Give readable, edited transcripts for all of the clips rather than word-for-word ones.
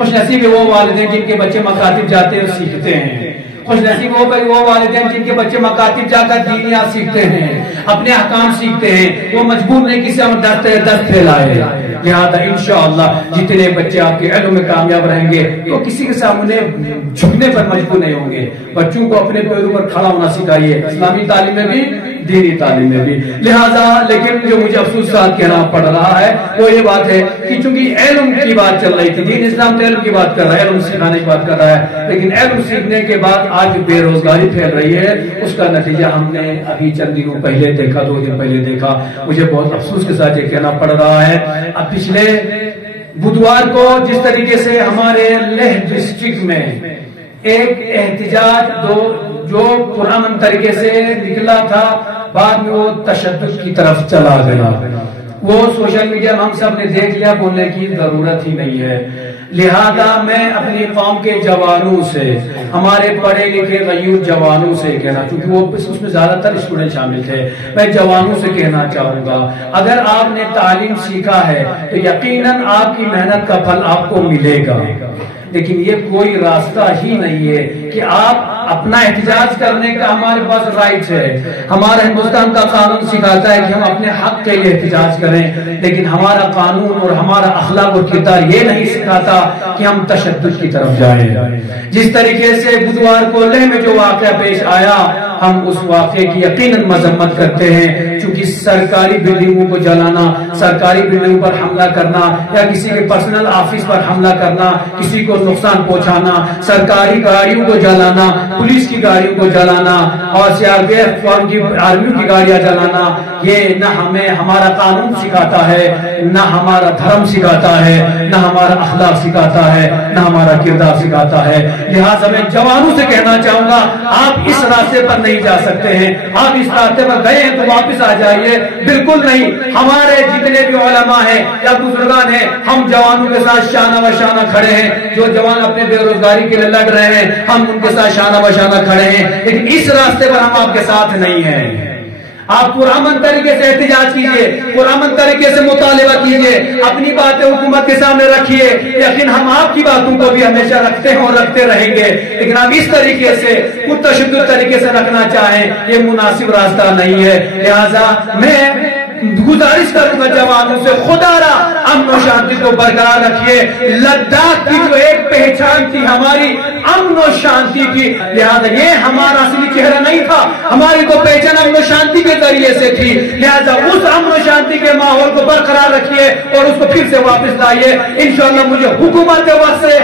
خوش نصیب وہ والدین جن کے بچے مکاتب جاتے ہیں اور سیکھتے ہیں، خوش نصیب وہ والدین جن کے بچے مکاتب جا کر دینیات سیکھتے ہیں، اپنے احکام سیکھتے ہیں، وہ مجبور نہیں کسی ہم دست پھیلائے۔ لہذا انشاءاللہ جتنے بچے آپ کے علم میں کامیاب رہیں گے تو کسی کے سامنے جھکنے پر مجبور نہیں ہوں گے۔ بچوں کو اپنے پیروں پر کھڑا ہونا سکھائیے، اسلامی تعلیم میں بھی، دینی تعلیم میں بھی۔ لہذا لیکن جو مجھے افسوس ساتھ کہنا پڑ رہا ہے وہ یہ بات ہے کہ چونکہ علم کی بات چل رہی تھی، دین اسلام تو علم کی بات کر رہا ہے، علم سکھانے کی بات کر رہا ہے، لیکن علم سیکھنے کے بعد آج بے روزگاری پھیل رہی ہے، اس کا نتیجہ ہم نے ابھی چند دنوں پہلے دیکھا، 2 دن پہلے دیکھا۔ مجھے بہت افسوس کے ساتھ یہ کہنا پڑ رہا ہے، اب پچھلے بدوار کو جس طریقے سے ہمارے لیہ ڈسٹرکٹ میں ایک احتجاج جو پرامن طریقے سے نکلا تھا، بعد میں وہ تشدد کی طرف چلا گیا، وہ سوشل میڈیا میں ہم سب نے دیکھ لیا، بولنے کی ضرورت ہی نہیں ہے۔ لہذا میں اپنی قوم کے جوانوں سے، ہمارے پڑھے لکھے غیور جوانوں سے کہنا، چونکہ وہ اس میں زیادہ تر اسٹوڈنٹ شامل تھے، میں جوانوں سے کہنا چاہوں گا، اگر آپ نے تعلیم سیکھا ہے تو یقیناً آپ کی محنت کا پھل آپ کو ملے گا، لیکن یہ کوئی راستہ ہی نہیں ہے کہ آپ اپنا احتجاج کرنے کا ہمارے پاس رائٹ ہے، ہمارا ہندوستان کا قانون سکھاتا ہے کہ ہم اپنے حق کے لیے احتجاج کریں، لیکن ہمارا قانون اور ہمارا اخلاق اور کردار یہ نہیں سکھاتا کہ ہم تشدد کی طرف جائیں۔ جس طریقے سے بدوار کو لیہ میں جو واقعہ پیش آیا، ہم اس واقعے کی یقیناً مذمت کرتے ہیں، چونکہ سرکاری بلڈنگوں کو جلانا، سرکاری بلڈنگوں پر حملہ کرنا یا کسی کے پرسنل آفس پر حملہ کرنا، کسی کو نقصان پہنچانا، سرکاری گاڑیوں کو جلانا، پولیس کی گاڑیوں کو جلانا اور سی آر پی ایف فورم کی آرمی کی گاڑیاں جلانا، یہ نہ ہمیں ہمارا قانون سکھاتا ہے، نہ ہمارا دھرم سکھاتا ہے، نہ ہمارا اخلاق سکھاتا ہے، نہ ہمارا کردار سکھاتا ہے۔ لہٰذا میں جوانوں سے کہنا چاہوں گا، آپ اس راستے پر نہیں جا سکتے ہیں، آپ اس راستے پر گئے ہیں تو واپس آ جائیے، بالکل نہیں۔ ہمارے جتنے بھی علماء ہیں یا بزرگان ہیں، ہم جوانوں کے ساتھ شانہ بہ شانہ کھڑے ہیں، جو جوان اپنے بے روزگاری کے لیے لڑ رہے ہیں ہم ان کے ساتھ شانہ بہ شانہ کھڑے ہیں، لیکن اس راستے پر ہم آپ کے ساتھ نہیں ہیں۔ آپ پرامن طریقے سے احتجاج کیجئے، پرامن طریقے سے مطالبہ کیجئے، اپنی باتیں حکومت کے سامنے رکھیے، یقین ہم آپ کی باتوں کو بھی ہمیشہ رکھتے ہیں اور رکھتے رہیں گے، لیکن آپ اس طریقے سے متشدد طریقے سے رکھنا چاہیں یہ مناسب راستہ نہیں ہے۔ لہٰذا میں گزارش کروں گا جوانوں سے، خدا را امن و شانتی کو برقرار رکھیے۔ لداخ کی جو ایک پہچان تھی ہماری امن و شانتی کی، لہذا یہ ہمارا اصلی چہرہ نہیں تھا، ہماری تو پہچان امن و شانتی کے ذریعے سے تھی، لہذا اس امن و شانتی کے ماحول کو برقرار رکھیے اور اس کو پھر سے واپس لائیے۔ انشاءاللہ مجھے حکومت وقت سے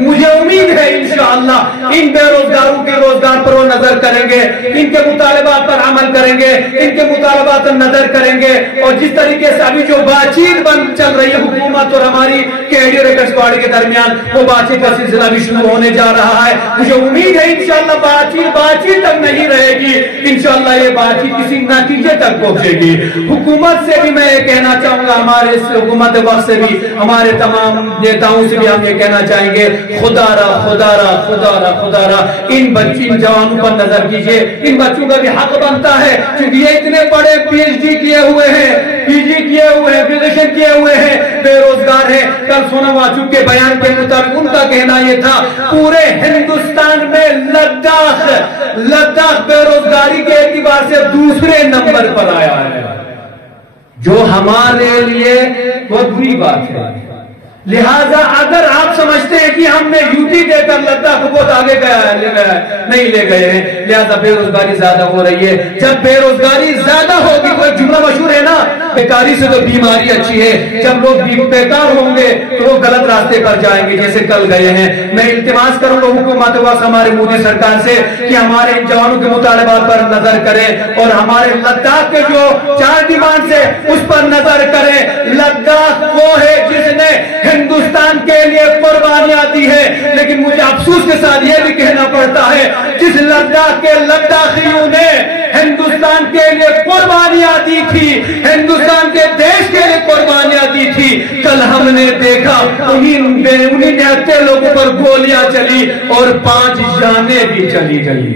مجھے امید ہے انشاءاللہ ان بے روزگاروں کے روزگار پر وہ نظر کریں گے، ان کے مطالبات پر عمل کریں گے، ان کے مطالبات پر نظر کریں گے، اور جس طریقے سے ابھی جو بات چیت بند چل رہی ہے حکومت اور ہماری KDU ریکٹس پارٹی کے درمیان، وہ بات چیت کا سلسلہ بھی شروع ہونے جا رہا ہے۔ مجھے امید ہے انشاءاللہ بات چیت تک نہیں رہے گی، انشاءاللہ یہ بات چیت کسی نتیجے تک پہنچے گی۔ حکومت سے بھی میں یہ کہنا چاہوں گا، ہمارے حکومت وقت سے بھی، ہمارے تمام نیتاؤں سے بھی ہم یہ کہنا چاہیں گے، خدا را ان جوانوں پر نظر کیجئے، ان بچوں کا بھی حق بنتا ہے، کیونکہ یہ اتنے بڑے PhD کیے ہوئے ہیں، PG کیے ہوئے ہیں، گریجویشن کیے ہوئے ہیں، بے روزگار ہیں۔ کل سونم واچک کے بیان کے مطابق ان کا کہنا یہ تھا پورے ہندوستان میں لداخ بے روزگاری کے اعتبار سے دوسرے نمبر پر آیا ہے، جو ہمارے لیے بہت بری بات ہے۔ لہذا اگر آپ سمجھتے ہیں کہ ہم نے یوٹی دے کر لداخ کو بہت آگے نہیں لے گئے ہیں، لہذا بے روزگاری زیادہ ہو رہی ہے۔ جب بے روزگاری زیادہ ہوگی، کوئی جملہ مشہور ہے نا، بیکاری سے تو بیماری اچھی ہے، جب لوگ بیکار ہوں گے تو وہ غلط راستے پر جائیں گے جیسے کل گئے ہیں۔ میں التماس کروں گا حکومت وقت ہمارے مودی سرکار سے کہ ہمارے ان جوانوں کے مطالبات پر نظر کریں اور ہمارے لداخ کے جو 4 ڈیمانڈز ہیں اس پر نظر کریں۔ لداخ وہ ہے جس نے ہندوستان کے لیے قربانیاں دی ہے، لیکن مجھے افسوس کے ساتھ یہ بھی کہنا پڑتا ہے جس لداخ کے لداخیوں نے ہندوستان کے لیے قربانیاں دی تھی، ہندوستان کے دیش کے لیے قربانیاں دی تھی، کل ہم نے دیکھا انہیں 79 لوگوں پر گولیاں چلی اور 5 جانیں بھی چلی گئی۔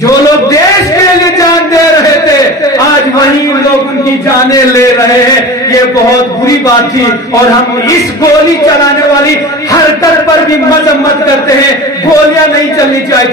جو لوگ دیش کے لیے جان دے رہے تھے آج وہی لوگ ان کی جانیں لے رہے ہیں، یہ بہت بری بات تھی، اور ہم اس گولی چلانے والی حرکت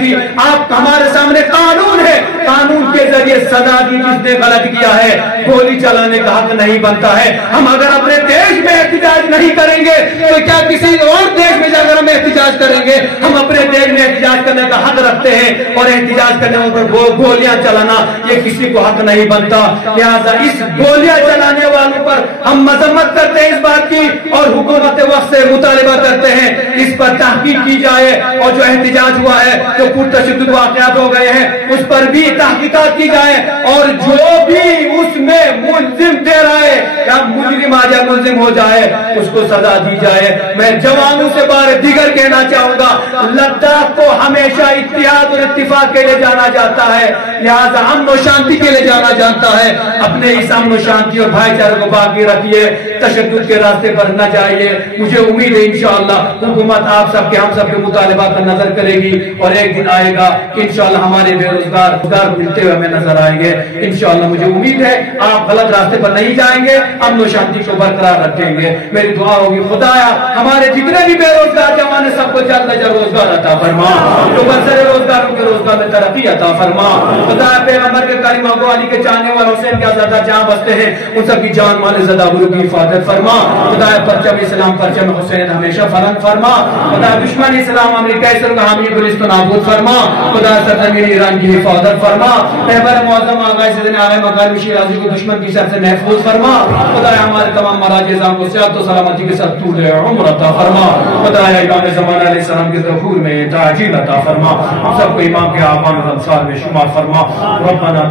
گی. آپ ہمارے سامنے قانون ہے, قانون کے ذریعے سزا دی جس نے غلط کیا ہے. گولی چلانے کا حق نہیں بنتا ہے. ہم اگر اپنے دیش میں احتجاج نہیں کریں گے تو کیا کسی اور دیش میں جا کر ہم احتجاج کریں گے؟ ہم اپنے دیش میں احتجاج کرنے کا حق رکھتے ہیں, اور احتجاج کرنے پر گولیاں چلانا یہ کسی کو حق نہیں بنتا. لہذا اس گولیاں چلانے والوں پر ہم مذمت کرتے ہیں اس بات کی, اور حکومت وقت سے مطالبہ کرتے ہیں اس پر تحقیق کی جائے, اور جو احتجاج ہوا ہے, جو پرتشدد واقعات ہو گئے ہیں, اس پر بھی تحقیقات کی جائے, اور جو بھی اس میں ملزم دے رہا ہے یا مجرم آ جائے, ملزم ہو جائے, اس کو سزا دی جائے. میں جوانوں سے بار دیگر کہنا چاہوں گا, لداخ کو ہمیشہ اتحاد اور اتفاق کے لیے جانا جاتا ہے, لہذا امن و شانتی کے لیے جانا جاتا ہے. اپنے اس امن و شانتی اور بھائی چارے کو باقی رکھیے, تشدد کے راستے پر نہ جائیے. مجھے امید ہے انشاءاللہ حکومت آپ سب کے, ہم سب کے مطالبات پر نظر کرے گی, اور ایک دن آئے گا کہ انشاءاللہ ہمارے بے روزگار ملتے ہوئے ہمیں نظر آئیں گے. انشاءاللہ مجھے امید ہے آپ غلط راستے پر نہیں جائیں گے, امن و شانتی کو برقرار رکھیں گے. میری دعا ہوگی خدایا ہمارے جتنے بھی بے روزگار جوان ہیں سب کو جلد از جلد روزگار عطا فرما, جو برسر روزگاروں کے روزگار میں ترقی عطا فرما. خدایا پیغمبر کے کلمہ کو, علی کے چاہنے والے حسین کے آزادہ جہاں بستے ہیں ان سب کی جان مال زدہ برو کی حفاظت فرما. خدایا پرچم اسلام پرچم حسین ہمیشہ فلند فرما. خدایا دشمن اسلام امریکہ اسر کا حامی گلست و نابود فرما. خدایا سرزمین ایران کی حفاظت فرما. رہبر معظم آغا سیدنا آغا مقام شیرازی کو دشمن کی شر سے محفوظ فرما. خدایا ہمارے تمام مراج اعظام کو صحت و سلامتی کے ساتھ طول عمر عطا فرما. خدایا امام زمان علیہ السلام کے ظہور میں تعجیل عطا فرما. ہم سب کو امام کے اعوان و انصار میں شمار فرما. ربنا